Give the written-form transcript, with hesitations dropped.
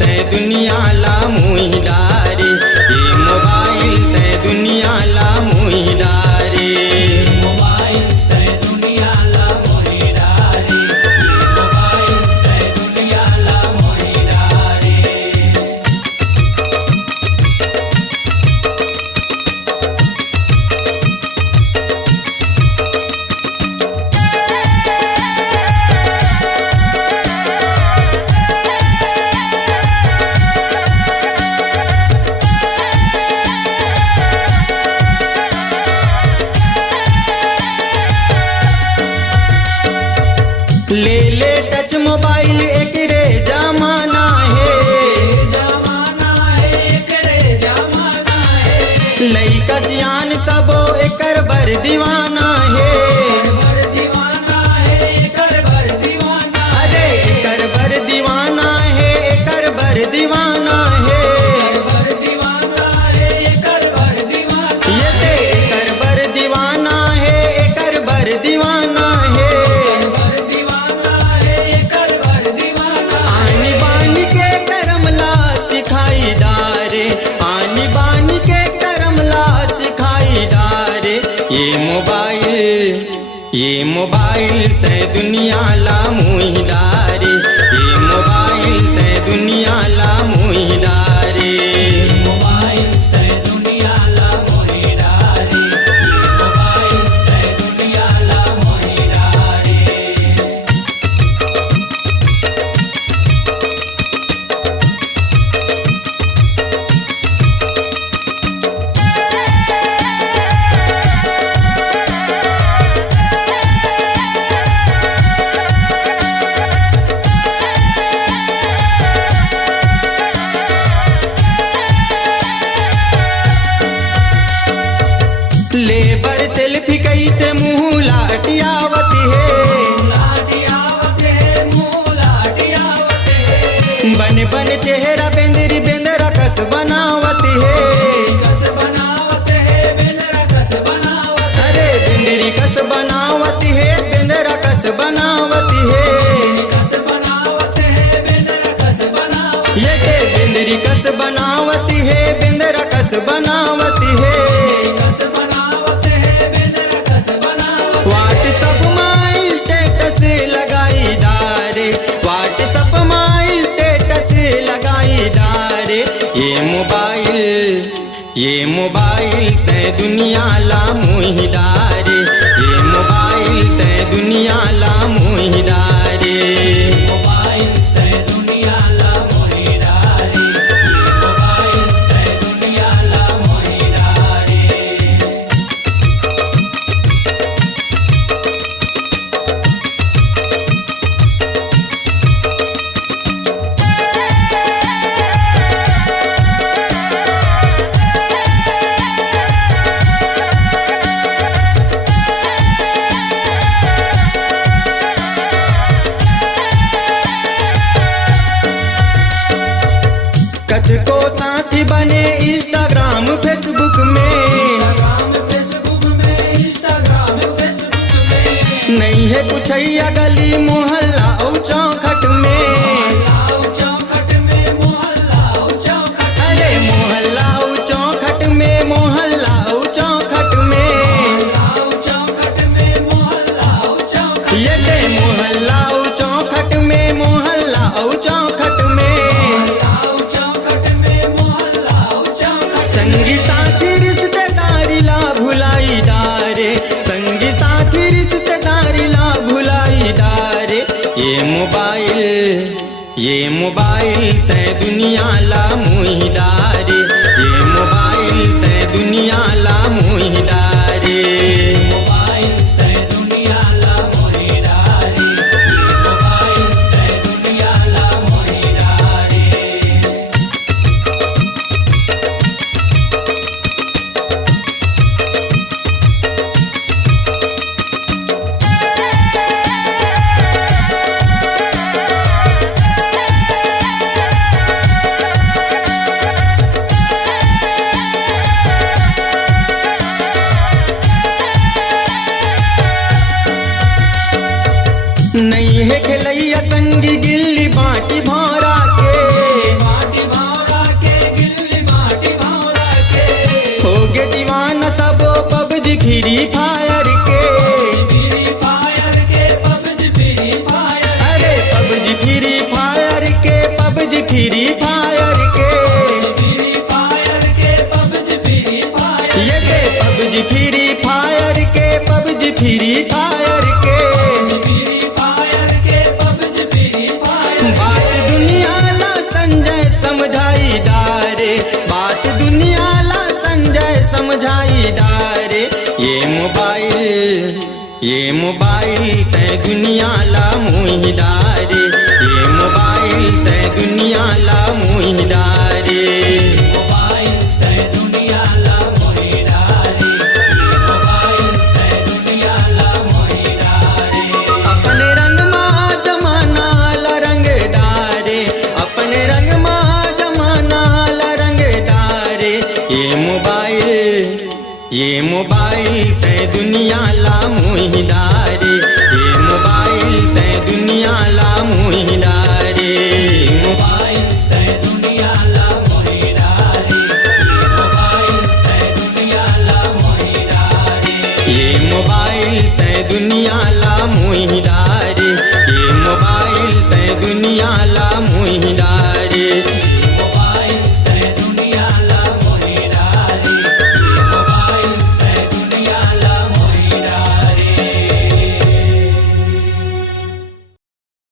तै दुनिया ला मुही डारे, ये मोबाइल तै दुनिया ला मुही डारे। मोबाइल तै दुनिया ला मोही डारे, मोबाइल तै दुनिया ला मोही डारे। ले ले टच मोबाइल एक रे जमाना है, जमाना है एकरे जमाना है। लइका सियान सबो एकर बर दीवाना है। बर दीवाना है एकर बर दीवाना। अरे एकर बर दीवाना है, एकर बर दीवाना है। बर दीवाना है एकर बर दीवाना। ये ते एकर बर दीवाना है, एकर बर दीवाना है। बर दीवाना है एकर बर दीवाना। आनी बानी के करमला सिखाई डारे, आनी बानी के करमला सिखाई डारे। ये मोबाइल तै दुनिया ला मुही डारे, ये मोबाइल तै दुनिया ला मुही डारे। मोबाइल तै दुनिया ला मोही डारे, मोबाइल तै दुनिया ला मोही डारे। लेबर सेल्फी कैसे मुँह लाटियावत है, लाटियावत है मुँह लाटियावत है। बन बन चेहरा बेंदरी बेंदरा कस बनावत है। कस बनावत है बेंदरा कस बनावत। अरे बेंदरी कस बनावत है, बेंदरा कस बनावत है। कस बनावत है बेंदरा कस बनावत। ये के बेंदरी कस बनावत है, बेंदरा कस बनावत है। कस बनावत है बेंदरा कस बनावत। व्हाट्सएप में स्टेटस लगाई डारे, व्हाट्सएप में स्टेटस लगाई डारे। ये मोबाइल तै दुनिया ला मुही डारे, ये मोबाइल तै दुनिया ला मुही डारे। मोबाइल तै दुनिया ला मोही डारे, मोबाइल तै दुनिया ला मोही डारे। कद को साथी बने इंस्टाग्राम फेसबुक में, इंस्टाग्राम फेसबुक में, इंस्टाग्राम फेसबुक में। नहीं है कुछैया गली मोहल्ला और चौखट में। मोहल्ला चौखट में, मोहल्ला चौखट। अरे मोहल्ला और चौखट में, मोहल्ला और चौखट में। मोहल्ला चौखट में, मोहल्ला चौखट। ये दे मोहल्ला और चौखट में, मोहल्ला और चौखट में। मोहल्ला चौखट में, मोहल्ला चौखट। संगी साथी रिश्तेदारी ला भुलाई डारे, संगी साथी रिश्तेदारी ला भुलाई डारे। ये मोबाइल तै दुनिया ला मुही डारे, ये मोबाइल तै दुनिया ला मुही डारे। मोबाइल तै दुनिया ला मोही डारे, मोबाइल तै दुनिया ला मोही डारे। पबजी फ्री फायर के पबजी फ्री फायर के फ्री फायर के पबजी फ्री फायर बात दुनिया ला संजय समझाई डारे बात दुनिया ला संजय समझाई डारे ये मोबाइल तय दुनिया ला मुही डारे ये मोबाइल तय दुनिया ला मुही डारे मोबाइल तय दुनिया ला मोहि डारे मोबाइल तय दुनिया ला मोहि डारे अपने रंग माँ जमाना ला रंग डारे अपने रंग माँ जमाना ला रंग डारे ये मोबाइल तय दुनिया ला मुही डारे ये मोबाइल तय दुनिया ला मुही डारे मोबाइल तय दुनिया ला मोहि डारे मोबाइल तय दुनिया ला मोहि डारे ये मोबाइल तय दुनिया ला मुही डारे ये मोबाइल तय दुनिया ला